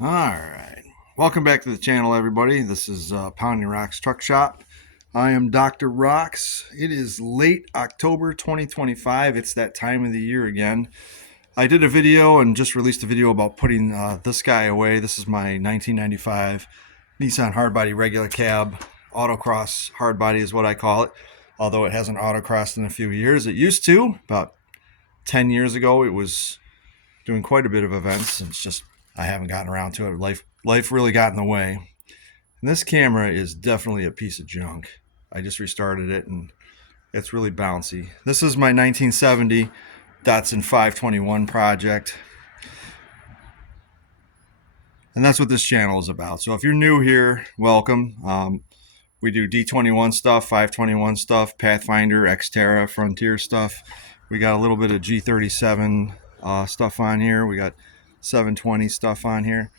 All right. Welcome back to the channel, everybody. This is PoundingRox Truck Shop. I am Dr. Rox. It is late October 2025. It's that time of the year again. I did a video and just released a video about putting this guy away. This is my 1995 Nissan hardbody regular cab. Autocross hardbody is what I call it. Although it hasn't autocrossed in a few years. It used to. About 10 years ago, it was doing quite a bit of events. It's just I haven't gotten around to it. Life really got in the way. And this camera is definitely a piece of junk. I just restarted it and it's really bouncy. This is my 1970 Datsun 521 project. And that's what this channel is about. So if you're new here, welcome. We do D21 stuff, 521 stuff, Pathfinder, Xterra, Frontier stuff. We got a little bit of G37 stuff on here. We got 720 stuff on here.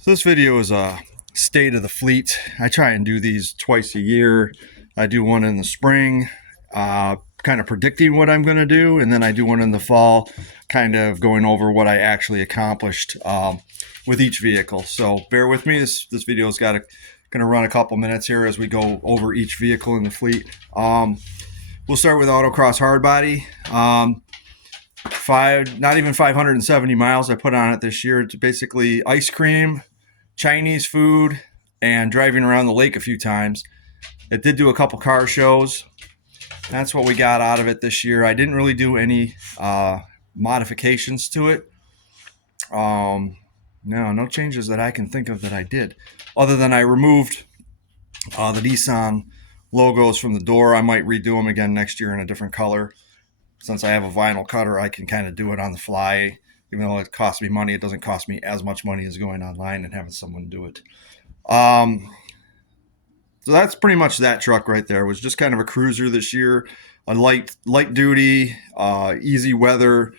So this video is a state of the fleet. I try and do these twice a year. I do one in the spring, kind of predicting what I'm going to do, and then I do one in the fall, kind of going over what I actually accomplished with each vehicle. So bear with me. This video is going to run a couple minutes here as we go over each vehicle in the fleet. We'll start with Autocross Hardbody. Not even 570 miles I put on it this year. It's basically ice cream, Chinese food, and driving around the lake a few times. It did do a couple car shows. That's what we got out of it this year. I didn't really do any modifications to it. No changes that I can think of that I did, other than I removed the Nissan logos from the door. I might redo them again next year in a different color. Since I have a vinyl cutter, I can kind of do it on the fly. Even though it costs me money, it doesn't cost me as much money as going online and having someone do it. So that's pretty much that truck right there. It was just kind of a cruiser this year, a light duty, easy weather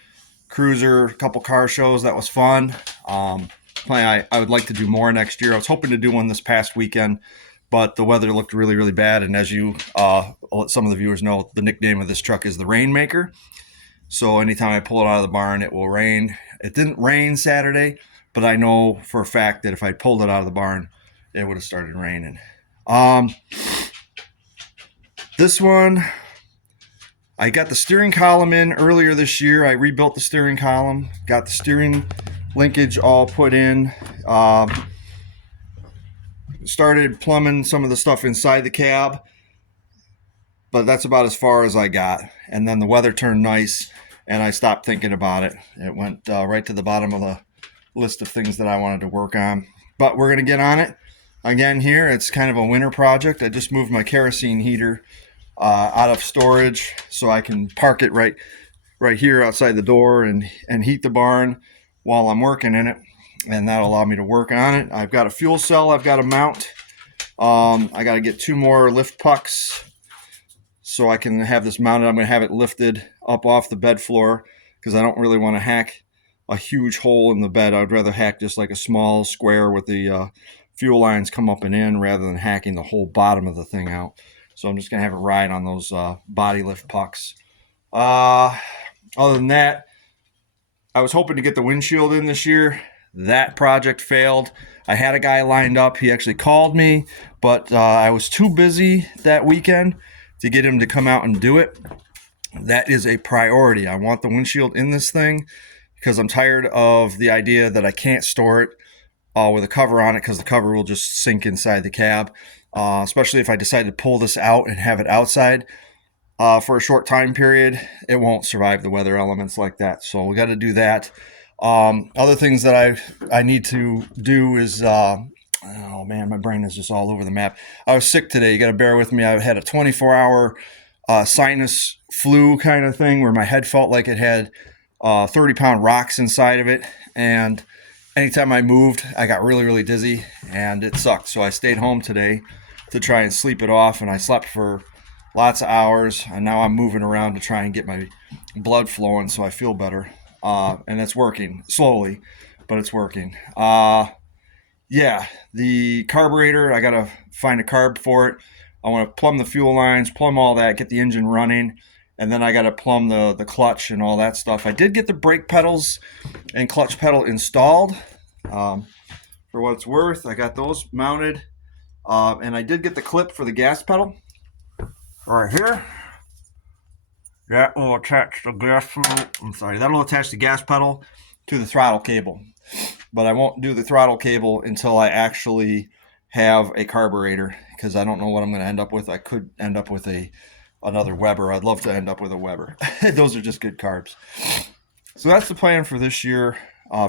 cruiser, a couple car shows. That was fun. I would like to do more next year. I was hoping to do one this past weekend, but the weather looked really, really bad. And as you, I'll let some of the viewers know, the nickname of this truck is the Rainmaker. So anytime I pull it out of the barn, it will rain. It didn't rain Saturday, but I know for a fact that if I pulled it out of the barn, it would have started raining. This one, I got the steering column in earlier this year. I rebuilt the steering column, got the steering linkage all put in. Started plumbing some of the stuff inside the cab, but that's about as far as I got. And then the weather turned nice and I stopped thinking about it. It went right to the bottom of the list of things that I wanted to work on, but we're going to get on it again here. It's kind of a winter project. I just moved my kerosene heater out of storage so I can park it right here outside the door and heat the barn while I'm working in it. And that'll allow me to work on it. I've got a fuel cell I've got to mount. I got to get 2 more lift pucks so I can have this mounted. I'm going to have it lifted up off the bed floor because I don't really want to hack a huge hole in the bed. I'd rather hack just like a small square with the fuel lines come up and in rather than hacking the whole bottom of the thing out. So I'm just going to have it ride on those body lift pucks. Other than that, I was hoping to get the windshield in this year. That project failed. I had a guy lined up. He actually called me, but I was too busy that weekend to get him to come out and do it. That is a priority. I want the windshield in this thing because I'm tired of the idea that I can't store it with a cover on it because the cover will just sink inside the cab, especially if I decide to pull this out and have it outside for a short time period. It won't survive the weather elements like that. So we got to do that. Other things that I need to do is, oh man, my brain is just all over the map. I was sick today. You got to bear with me. I had a 24-hour sinus flu kind of thing where my head felt like it had 30-pound rocks inside of it. And anytime I moved, I got really, really dizzy and it sucked. So I stayed home today to try and sleep it off. And I slept for lots of hours. And now I'm moving around to try and get my blood flowing so I feel better. And it's working slowly, but it's working. Yeah, the carburetor, I got to find a carb for it. I want to plumb the fuel lines, plumb all that, get the engine running. And then I got to plumb the clutch and all that stuff. I did get the brake pedals and clutch pedal installed. For what it's worth, I got those mounted. And I did get the clip for the gas pedal right here. That will attach the gas pedal. That'll attach the gas pedal to the throttle cable. But I won't do the throttle cable until I actually have a carburetor, because I don't know what I'm going to end up with. I could end up with another Weber. I'd love to end up with a Weber. Those are just good carbs. So that's the plan for this year.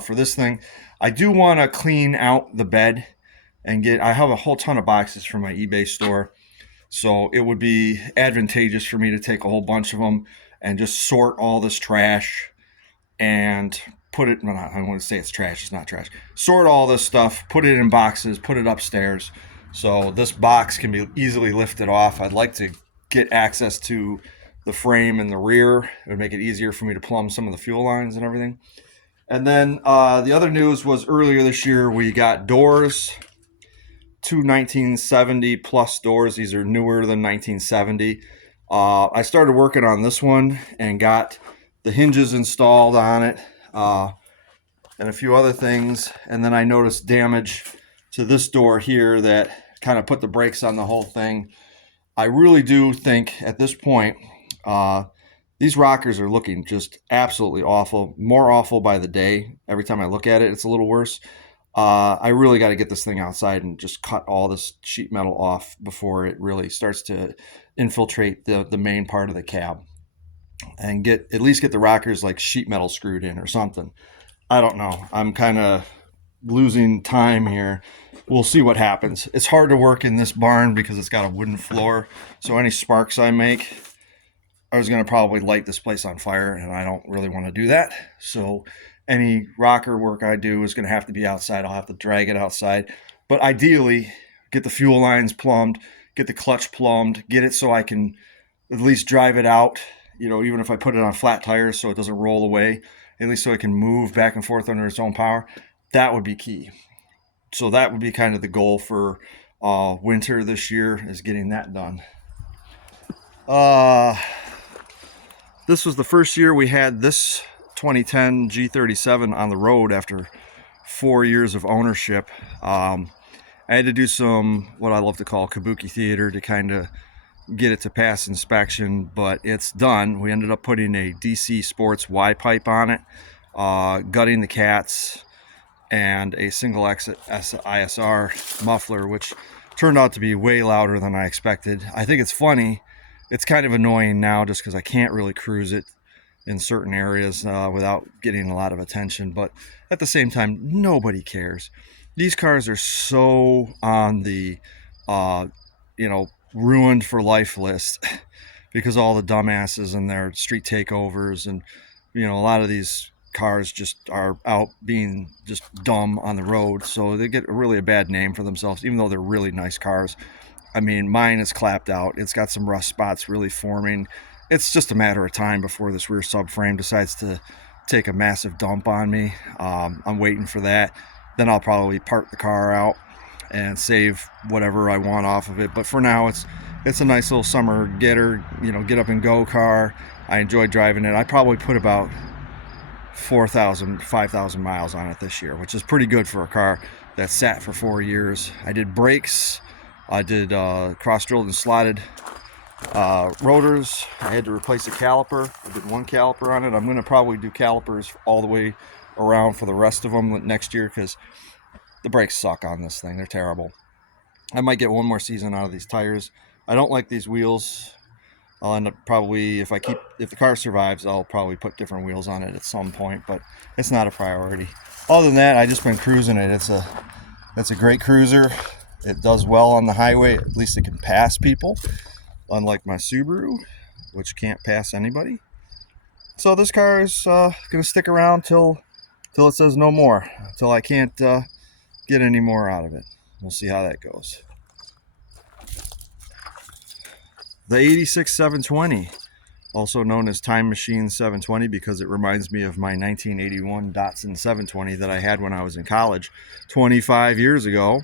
For this thing, I do want to clean out the bed and I have a whole ton of boxes from my eBay store. So it would be advantageous for me to take a whole bunch of them and just sort all this trash and put it, well, I don't want to say it's trash, it's not trash. Sort all this stuff, put it in boxes, put it upstairs. So this box can be easily lifted off. I'd like to get access to the frame in the rear. It would make it easier for me to plumb some of the fuel lines and everything. And then the other news was earlier this year, we got doors, two 1970 plus doors. These are newer than 1970. I started working on this one and got the hinges installed on it, and a few other things. And then I noticed damage to this door here that kind of put the brakes on the whole thing. I really do think at this point, these rockers are looking just absolutely awful, more awful by the day. Every time I look at it, it's a little worse. I really got to get this thing outside and just cut all this sheet metal off before it really starts to infiltrate the main part of the cab, and at least get the rockers like sheet metal screwed in or something. I don't know. I'm kind of losing time here. We'll see what happens. It's hard to work in this barn because it's got a wooden floor. So any sparks I make, I was going to probably light this place on fire, and I don't really want to do that. So any rocker work I do is going to have to be outside. I'll have to drag it outside. But ideally, get the fuel lines plumbed, get the clutch plumbed, get it so I can at least drive it out, even if I put it on flat tires so it doesn't roll away, at least so it can move back and forth under its own power. That would be key. So that would be kind of the goal for winter this year, is getting that done. This was the first year we had this 2010 G37 on the road after 4 years of ownership. I had to do some, what I love to call kabuki theater, to kind of get it to pass inspection, but it's done. We ended up putting a DC Sports Y pipe on it, gutting the cats, and a single exit ISR muffler, which turned out to be way louder than I expected. I think it's funny. It's kind of annoying now just because I can't really cruise it in certain areas without getting a lot of attention, but at the same time, nobody cares. These cars are so on the ruined for life list because all the dumbasses and their street takeovers, and a lot of these cars just are out being just dumb on the road, so they get really a bad name for themselves, even though they're really nice cars. I mean, mine is clapped out. It's got some rust spots really forming. It's just a matter of time before this rear subframe decides to take a massive dump on me. I'm waiting for that. Then I'll probably park the car out and save whatever I want off of it. But for now, it's a nice little summer getter, get up and go car. I enjoy driving it. I probably put about 5,000 miles on it this year, which is pretty good for a car that sat for 4 years. I did brakes. I did cross-drilled and slotted rotors. I had to replace a caliper. I did one caliper on it. I'm going to probably do calipers all the way around for the rest of them next year, because the brakes suck on this thing. They're terrible. I might get one more season out of these tires. I don't like these wheels. I'll end up probably, if the car survives, I'll probably put different wheels on it at some point, but it's not a priority. Other than that, I just been cruising it. It's a great cruiser. It does well on the highway. At least it can pass people, unlike my Subaru, which can't pass anybody. So this car is going to stick around till it says no more, till I can't get any more out of it. We'll see how that goes. The 86 720, also known as Time Machine 720, because it reminds me of my 1981 Datsun 720 that I had when I was in college 25 years ago.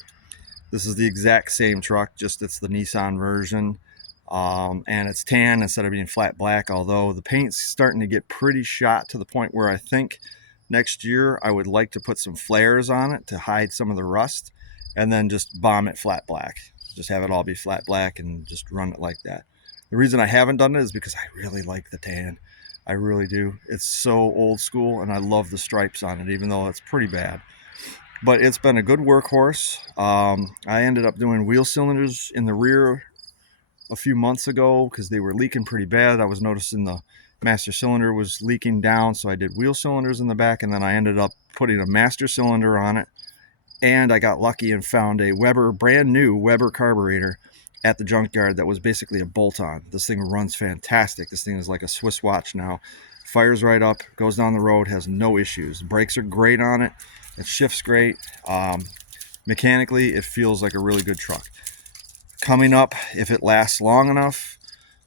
This is the exact same truck, just it's the Nissan version, and it's tan instead of being flat black, although the paint's starting to get pretty shot to the point where I think Next year, I would like to put some flares on it to hide some of the rust, and then just bomb it flat black. Just have it all be flat black and just run it like that. The reason I haven't done it is because I really like the tan. I really do. It's so old school, and I love the stripes on it, even though it's pretty bad. But it's been a good workhorse. I ended up doing wheel cylinders in the rear a few months ago because they were leaking pretty bad. I was noticing the master cylinder was leaking down, so I did wheel cylinders in the back, and then I ended up putting a master cylinder on it. And I got lucky and found a Weber, brand new Weber carburetor at the junkyard that was basically a bolt-on. This thing runs fantastic. This thing is like a Swiss watch now. Fires right up, goes down the road, has no issues. Brakes are great on it. It shifts great. Mechanically, it feels like a really good truck. Coming up, if it lasts long enough,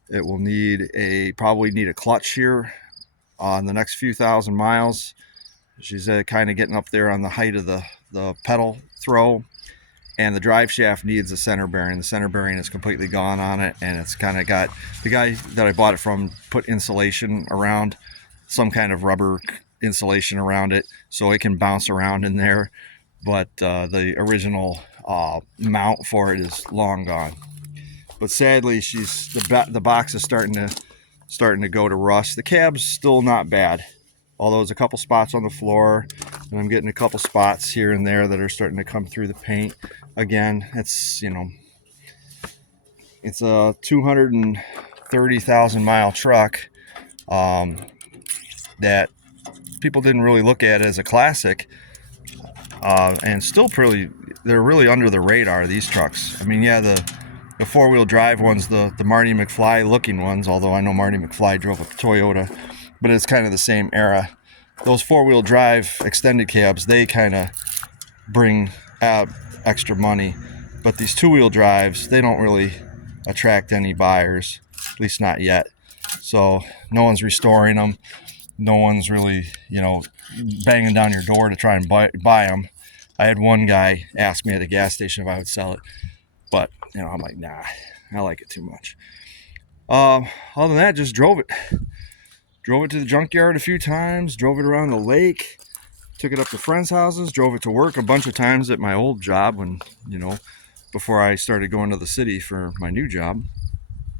it will probably need a clutch here on the next few thousand miles. She's kind of getting up there on the height of the pedal throw, and the drive shaft needs a center bearing. The center bearing is completely gone on it, and it's kind of got, the guy that I bought it from put insulation around, some kind of rubber insulation around it so it can bounce around in there, but the original mount for it is long gone. But sadly, the box is starting to go to rust. The cab's still not bad, although there's a couple spots on the floor, and I'm getting a couple spots here and there that are starting to come through the paint. Again, it's a 230,000 mile truck that people didn't really look at as a classic, and still they're really under the radar, these trucks. I mean, yeah, the four-wheel drive ones, the Marty McFly looking ones, although I know Marty McFly drove a Toyota, but it's kind of the same era. Those four-wheel drive extended cabs, they kind of bring out extra money, but these two-wheel drives, they don't really attract any buyers, at least not yet. So no one's restoring them. No one's really, banging down your door to try and buy them. I had one guy ask me at a gas station if I would sell it, but I'm like, nah, I like it too much. Other than that, just drove it to the junkyard a few times, drove it around the lake, took it up to friends' houses, drove it to work a bunch of times at my old job when, before I started going to the city for my new job.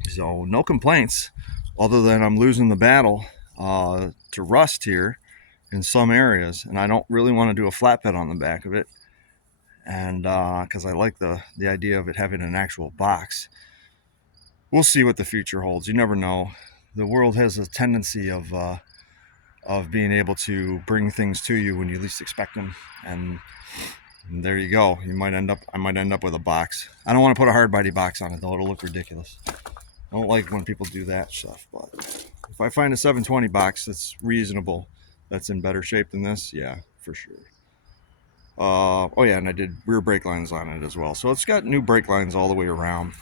So no complaints, other than I'm losing the battle to rust here in some areas, and I don't really want to do a flatbed on the back of it, and because I like the idea of it having an actual box. We'll see what the future holds. You never know. The world has a tendency of being able to bring things to you when you least expect them, and there you go. I might end up with a box. I don't want to put a hard body box on it though. It'll look ridiculous. I don't like when people do that stuff, but if I find a 720 box that's reasonable, that's in better shape than this, yeah, for sure. Oh yeah, and I did rear brake lines on it as well. So it's got new brake lines all the way around.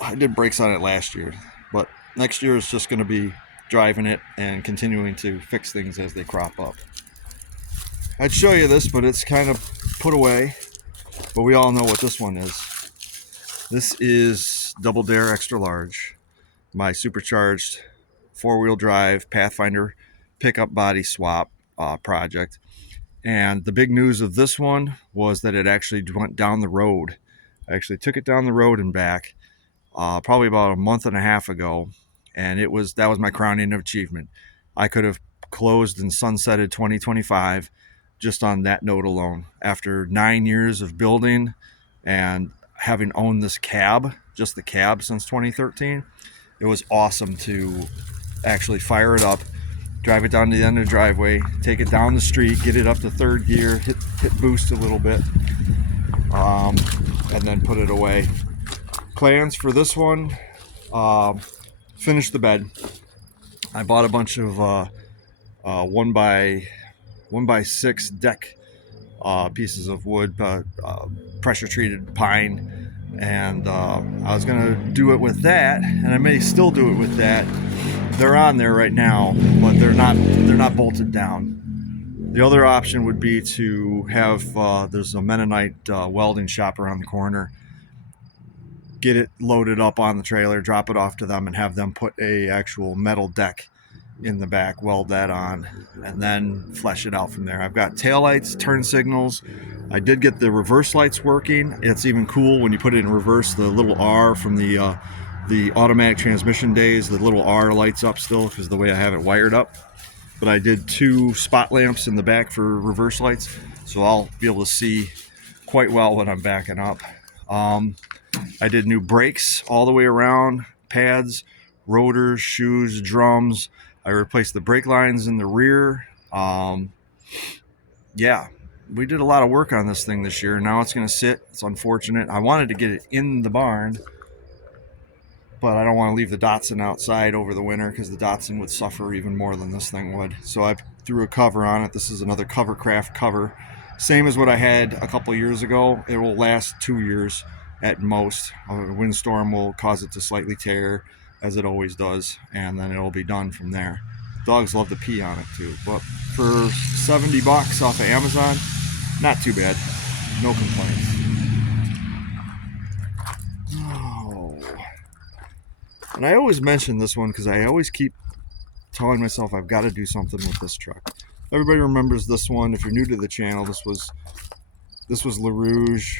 I did brakes on it last year, but next year is just going to be driving it and continuing to fix things as they crop up. I'd show you this, but it's kind of put away. But we all know what this one is. This is Double Dare Extra Large, my supercharged four-wheel drive Pathfinder pickup body swap project. And the big news of this one was that it actually went down the road. I actually took it down the road and back probably about a month and a half ago, and that was my crowning achievement. I could have closed and sunsetted 2025 just on that note alone. After 9 years of building and having owned this cab, just the cab, since 2013, it was awesome to actually fire it up, drive it down to the end of the driveway, take it down the street, get it up to third gear, hit boost a little bit, and then put it away. Plans for this one, finish the bed. I bought a bunch of 1x6 deck pieces of wood, pressure treated pine, and I was gonna do it with that, and I may still do it with that. They're on there right now, but they're not bolted down. The other option would be to have there's a Mennonite welding shop around the corner. Get it loaded up on the trailer, drop it off to them, and have them put a actual metal deck in the back, weld that on, and then flesh it out from there. I've got taillights, turn signals. I did get the reverse lights working. It's even cool when you put it in reverse, the little R from the automatic transmission days, the little R lights up still because the way I have it wired up. But I did 2 spot lamps in the back for reverse lights, so I'll be able to see quite well when I'm backing up. I did new brakes all the way around, pads, rotors, shoes, drums. I replaced the brake lines in the rear. Yeah, we did a lot of work on this thing this year. Now it's going to sit. It's unfortunate. I wanted to get it in the barn, but I don't want to leave the Datsun outside over the winter because the Datsun would suffer even more than this thing would. So I threw a cover on it. This is another Covercraft cover. Same as what I had a couple years ago. It will last 2 years at most. A windstorm will cause it to slightly tear, as it always does, and then it'll be done from there. Dogs love to pee on it too. But for $70 off of Amazon, not too bad. No complaints. Oh. And I always mention this one because I always keep telling myself I've got to do something with this truck. Everybody remembers this one. If you're new to the channel, this was LaRouge.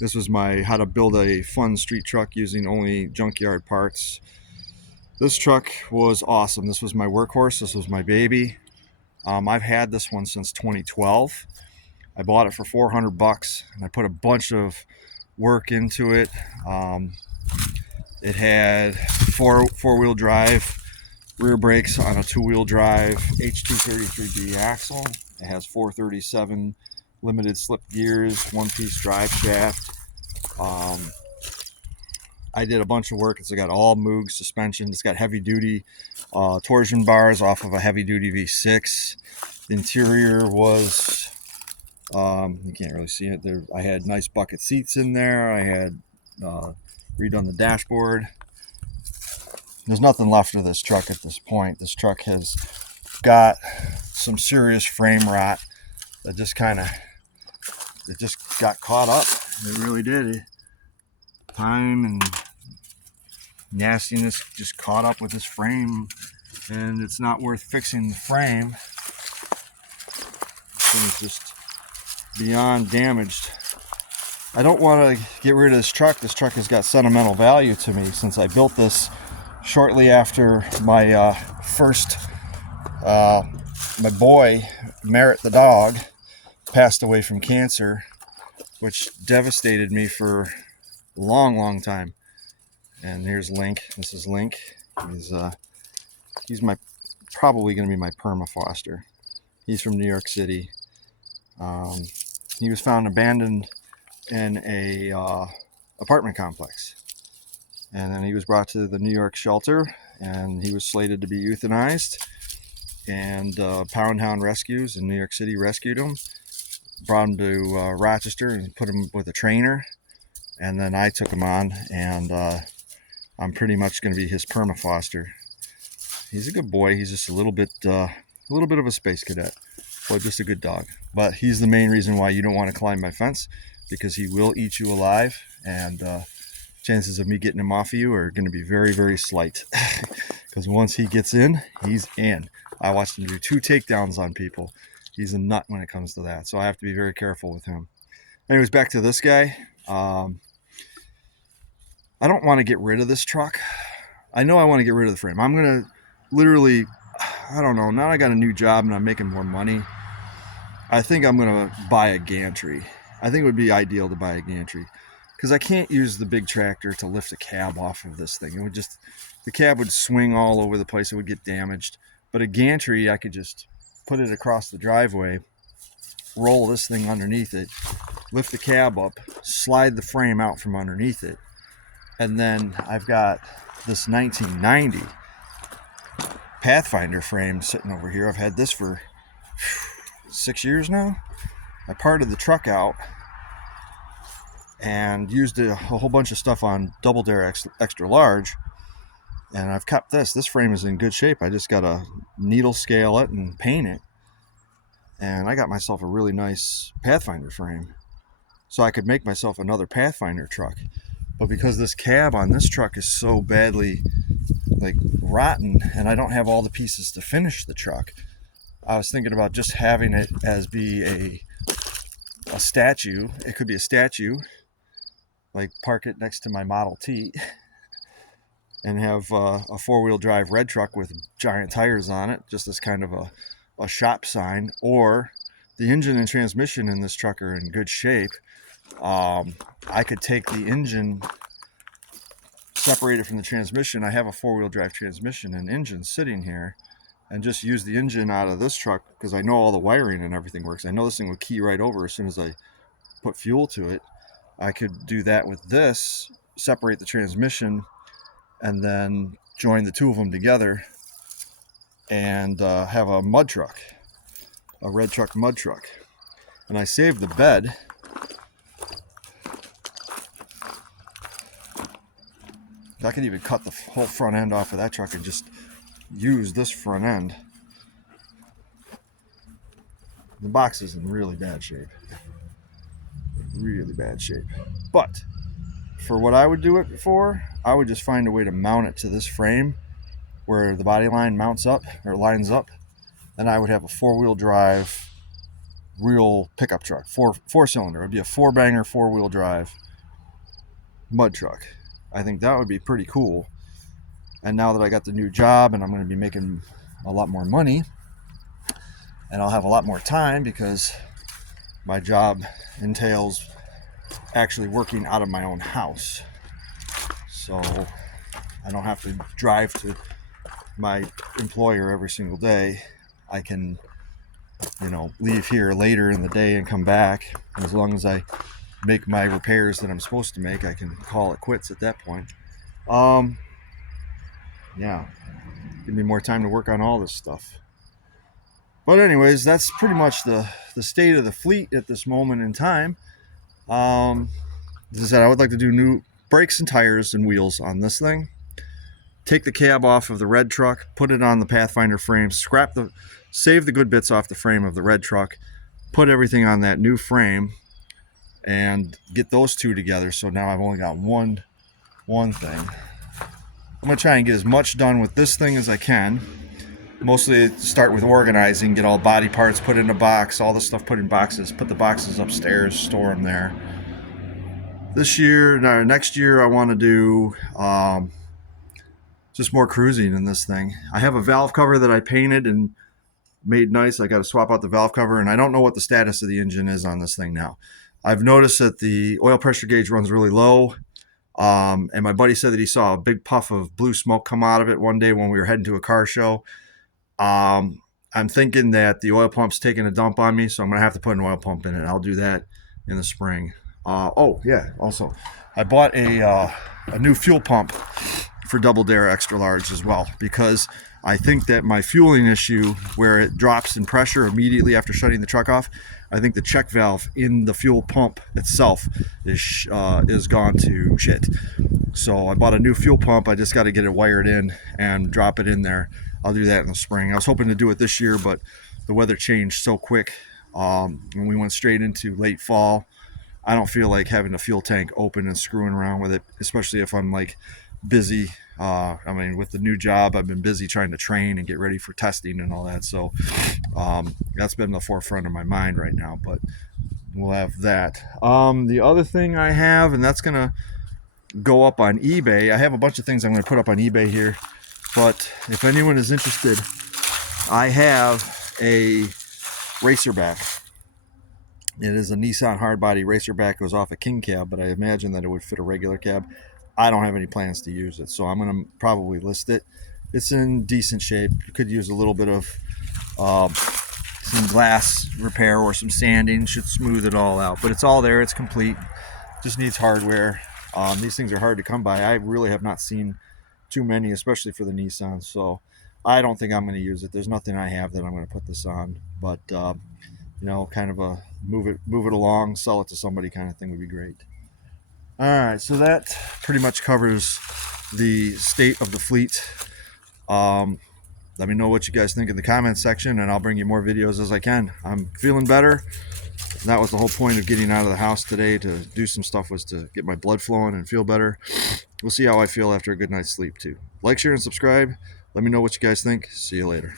This was my how to build a fun street truck using only junkyard parts. This truck was awesome. This was my workhorse. This was my baby. I've had this one since 2012. I bought it for $400 and I put a bunch of work into it. It had four-wheel drive rear brakes on a 2-wheel drive H233D axle. It has 437 limited slip gears, 1-piece drive shaft. I did a bunch of work. It's got all Moog suspension. It's got heavy-duty torsion bars off of a heavy-duty V6. The interior was, you can't really see it there. I had nice bucket seats in there. I had redone the dashboard. There's nothing left of this truck at this point. This truck has got some serious frame rot that just got caught up. It really did. Time and nastiness just caught up with this frame, and it's not worth fixing the frame. This thing's just beyond damaged. I don't want to get rid of this truck. This truck has got sentimental value to me since I built this shortly after my my boy, Merritt the dog, passed away from cancer, which devastated me for a long time. And here's Link. This is Link. He's probably going to be my perma foster. He's from New York City. He was found abandoned in a apartment complex, and then he was brought to the New York shelter, and he was slated to be euthanized. And Pound Hound Rescues in New York City rescued him, brought him to Rochester, and put him with a trainer. And then I took him on, and I'm pretty much going to be his perma foster. He's a good boy. He's just a little bit of a space cadet, but just a good dog. But he's the main reason why you don't want to climb my fence, because he will eat you alive, and chances of me getting him off of you are going to be very slight. Because once he gets in, he's in. I watched him do 2 takedowns on people. He's a nut when it comes to that, so I have to be very careful with him. Anyways, back to this guy. I don't want to get rid of this truck. I know I want to get rid of the frame. I'm going to literally, I don't know, now I got a new job and I'm making more money. I think I'm going to buy a gantry. I think it would be ideal to buy a gantry, because I can't use the big tractor to lift a cab off of this thing. It would just, the cab would swing all over the place. It would get damaged. But a gantry, I could just put it across the driveway, roll this thing underneath it, lift the cab up, slide the frame out from underneath it, and then I've got this 1990 Pathfinder frame sitting over here. I've had this for 6 years now. I parted the truck out and used a whole bunch of stuff on Double Dare Extra Large, and I've kept this. This frame is in good shape. I just got to needle scale it and paint it, and I got myself a really nice Pathfinder frame, so I could make myself another Pathfinder truck. But because this cab on this truck is so badly like rotten and I don't have all the pieces to finish the truck, I was thinking about just having it as be a statue. It could be a statue, like park it next to my Model T and have a four-wheel drive red truck with giant tires on it, just as kind of a shop sign. Or the engine and transmission in this truck are in good shape. I could take the engine, separate it from the transmission. I have a four-wheel drive transmission and engine sitting here, and just use the engine out of this truck because I know all the wiring and everything works. I know this thing would key right over as soon as I put fuel to it. I could do that with this, separate the transmission, and then join the two of them together and have a mud truck, a red truck mud truck. And I saved the bed. I could even cut the whole front end off of that truck and just use this front end. The box is in really bad shape. Really bad shape. But for what I would do it for, I would just find a way to mount it to this frame where the body line mounts up or lines up, and I would have a four-wheel drive real pickup truck, four cylinder. It'd be a four-banger four-wheel drive mud truck. I think that would be pretty cool. And now that I got the new job and I'm going to be making a lot more money and I'll have a lot more time because my job entails actually working out of my own house. So I don't have to drive to my employer every single day. I can, leave here later in the day and come back. As long as I make my repairs that I'm supposed to make, I can call it quits at that point. Yeah, give me more time to work on all this stuff. But anyways, that's pretty much the state of the fleet at this moment in time. As I said, I would like to do new brakes and tires and wheels on this thing. Take the cab off of the red truck, put it on the Pathfinder frame, save the good bits off the frame of the red truck, put everything on that new frame, and get those two together. So now I've only got one thing. I'm going to try and get as much done with this thing as I can. Mostly start with organizing, get all body parts put in a box, all the stuff put in boxes, put the boxes upstairs, store them there. Next year I want to do just more cruising in this thing. I have a valve cover that I painted and made nice. I got to swap out the valve cover, and I don't know what the status of the engine is on this thing now. I've noticed that the oil pressure gauge runs really low. And my buddy said that he saw a big puff of blue smoke come out of it one day when we were heading to a car show. I'm thinking that the oil pump's taking a dump on me, so I'm going to have to put an oil pump in it. I'll do that in the spring. Also, I bought a new fuel pump for Double Dare Extra Large as well, because I think that my fueling issue, where it drops in pressure immediately after shutting the truck off, I think the check valve in the fuel pump itself is gone to shit. So I bought a new fuel pump. I just got to get it wired in and drop it in there. I'll do that in the spring. I was hoping to do it this year, but the weather changed so quick when we went straight into late fall. I don't feel like having a fuel tank open and screwing around with it, especially if I'm like busy. With the new job, I've been busy trying to train and get ready for testing and all that. So that's been the forefront of my mind right now, but we'll have that. The other thing I have, and that's going to go up on eBay. I have a bunch of things I'm going to put up on eBay here, but if anyone is interested, I have a Racerback. It is a Nissan hardbody Racerback. It goes off a King cab, but I imagine that it would fit a regular cab. I don't have any plans to use it, so I'm going to probably list it. It's in decent shape. You could use a little bit of some glass repair or some sanding. Should smooth it all out, but it's all there. It's complete. Just needs hardware. These things are hard to come by. I really have not seen too many, especially for the Nissan, so I don't think I'm going to use it. There's nothing I have that I'm going to put this on, but kind of a move it along, sell it to somebody kind of thing would be great. All right, so that pretty much covers the state of the fleet. Let me know what you guys think in the comments section, and I'll bring you more videos as I can. I'm feeling better. That was the whole point of getting out of the house today, to do some stuff, was to get my blood flowing and feel better. We'll see how I feel after a good night's sleep too. Like, share, and subscribe. Let me know what you guys think. See you later.